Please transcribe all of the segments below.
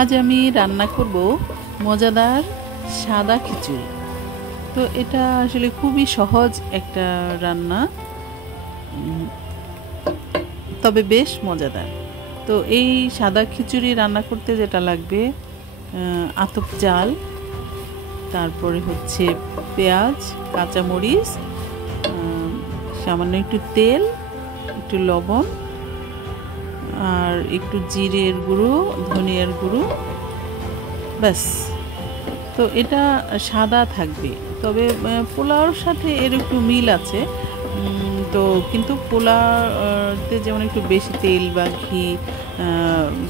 আজ আমি রান্না করব মজাদার সাদা খিচুড়ি। তো এটা আসলে খুবই সহজ একটা রান্না, তবে বেশ মজাদার। তো এই সাদা খিচুড়ি রান্না করতে যেটা লাগবে, আতপ চাল, তারপরে হচ্ছে পেঁয়াজ, কাঁচামরিচ, সামান্য একটু তেল, একটু লবণ, আর একটু জিরের গুঁড়ো, ধনিয়ার গুঁড়ো, ব্যাস। তো এটা সাদা থাকবে, তবে পোলাওর সাথে এর একটু মিল আছে। তো কিন্তু পোলাওতে যেমন একটু বেশি তেল বা ঘি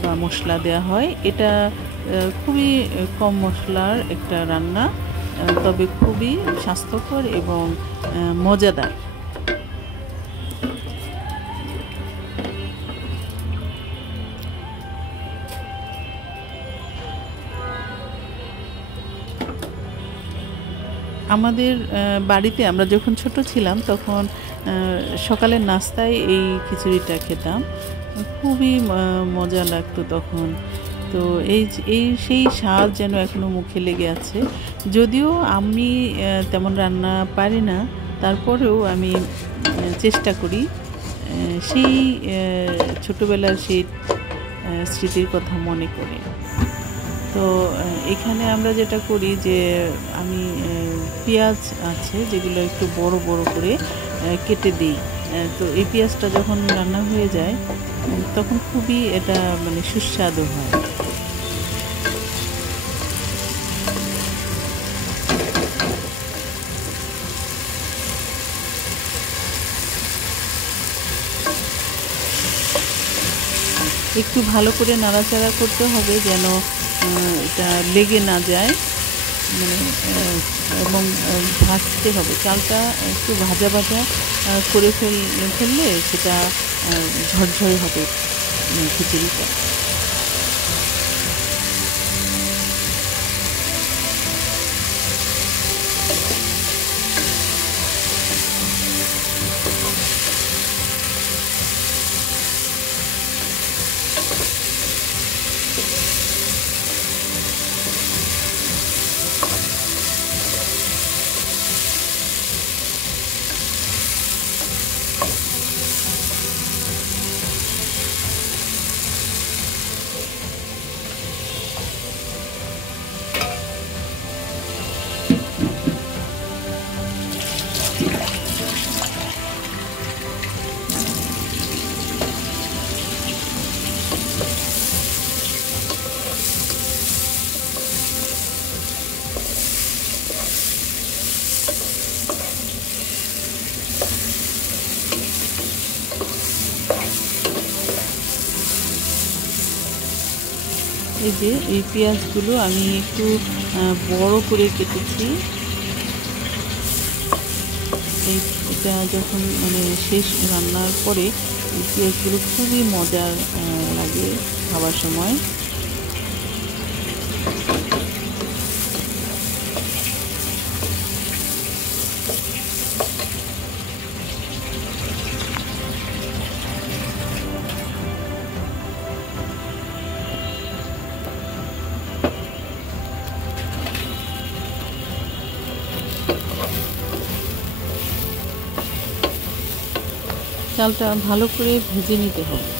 বা মশলা দেওয়া হয়, এটা খুবই কম মশলার একটা রান্না, তবে খুবই স্বাস্থ্যকর এবং মজাদার। আমাদের বাড়িতে আমরা যখন ছোট ছিলাম তখন সকালের নাস্তায় এই খিচুড়িটা খেতাম, খুবই মজা লাগতো তখন। তো এই সেই স্বাদ যেন এখনও মুখে লেগে আছে। যদিও আমি তেমন রান্না পারি না, তারপরেও আমি চেষ্টা করি সেই ছোটোবেলার সেই স্মৃতির কথা মনে করে। তো এখানে আমরা যেটা করি যে আমি পেঁয়াজ আছে যেগুলো একটু বড় বড় করে কেটে দিই। তো এই পেঁয়াজটা যখন রান্না হয়ে যায় তখন খুবই এটা মানে সুস্বাদু হয়। একটু ভালো করে নাড়াচাড়া করতে হবে যেন এটা লেগে না যায়, মানে এবং ভাজতে হবে। চালটা একটু ভাজা ভাজা করে ফেললে সেটা ঝরঝরে হবে খিচুড়িটা। এই যে এই পেঁয়াজগুলো আমি একটু বড় করে কেটেছি। এটা যখন মানে শেষ রান্নার পরে এই পেঁয়াজগুলো খুবই মজার লাগে খাবার সময়। চালটা ভালো করে ভেজে নিতে হবে।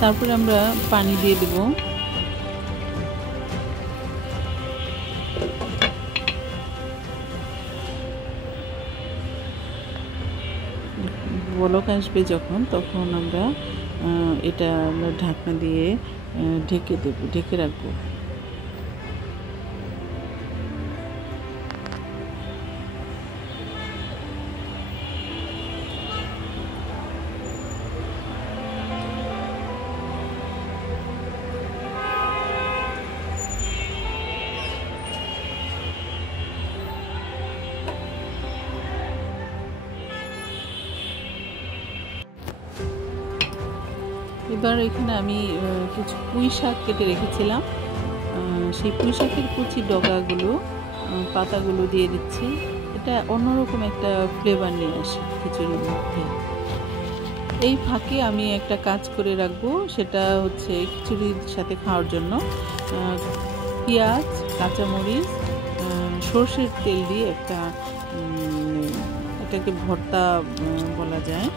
তারপরে আমরা পানি দিয়ে দেব। বলক আসবে যখন, তখন আমরা এটা ঢাকনা দিয়ে ঢেকে রাখবো। এবার এখানে আমি কিছু পুঁই শাক কেটে রেখেছিলাম, সেই পুঁই শাকের কুচি ডগাগুলো, পাতাগুলো দিয়ে দিচ্ছি। এটা অন্যরকম একটা ফ্লেভার নিয়ে আসে খিচুড়ির মধ্যে। এই ফাঁকে আমি একটা কাজ করে রাখবো, সেটা হচ্ছে খিচুড়ির সাথে খাওয়ার জন্য পেঁয়াজ, কাঁচামরিচ, সর্ষের তেল দিয়ে একটা এটাকে ভর্তা বলা যায়,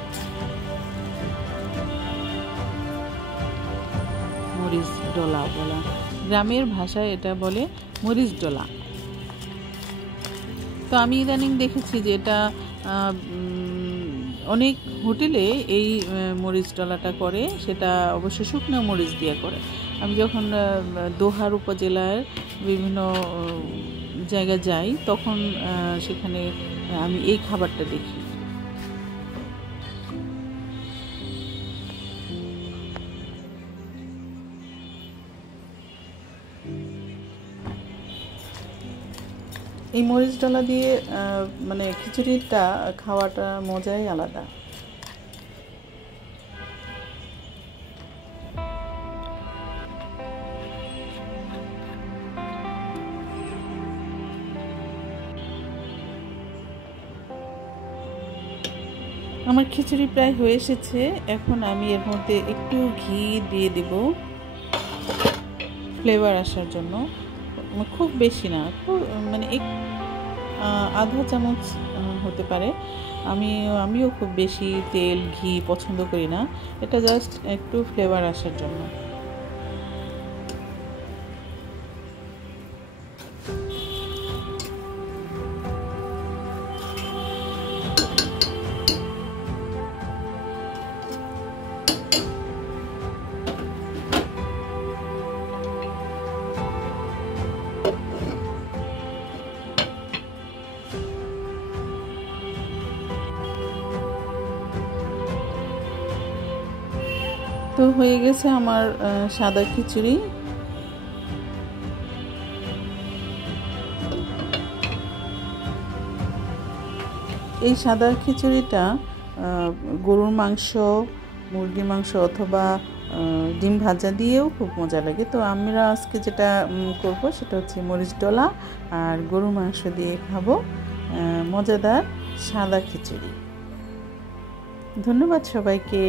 মরিচ ডলা বলা, গ্রামের ভাষায় এটা বলে মরিচ ডলা। তো আমি ইদানিং দেখেছি যে এটা অনেক হোটেলে এই মরিচ ডলাটা করে, সেটা অবশ্য শুকনো মরিচ দিয়ে করে। আমি যখন দোহার উপজেলার বিভিন্ন জায়গায় যাই তখন সেখানে আমি এই খাবারটা দেখি। এই মরিচ ডালা দিয়ে মানে খিচুড়িটা খাওয়াটা মজাই আলাদা। আমার খিচুড়ি প্রায় হয়ে এসেছে। এখন আমি এর মধ্যে একটু ঘি দিয়ে দেব ফ্লেভার আসার জন্য, খুব বেশি না, খুব মানে আধা চামচ হতে পারে। আমিও খুব বেশি তেল ঘি পছন্দ করি না, এটা জাস্ট একটু ফ্লেভার আসার জন্য। তো হয়ে গেছে আমার সাদা খিচুড়ি। এই সাদা খিচুড়িটা গরুর মাংস, মুরগির মাংস অথবা ডিম ভাজা দিয়েও খুব মজা লাগে। তো আমরা আজকে যেটা করব সেটা হচ্ছে মরিচ ডলা আর গরুর মাংস দিয়ে খাবো মজাদার সাদা খিচুড়ি। ধন্যবাদ সবাইকে।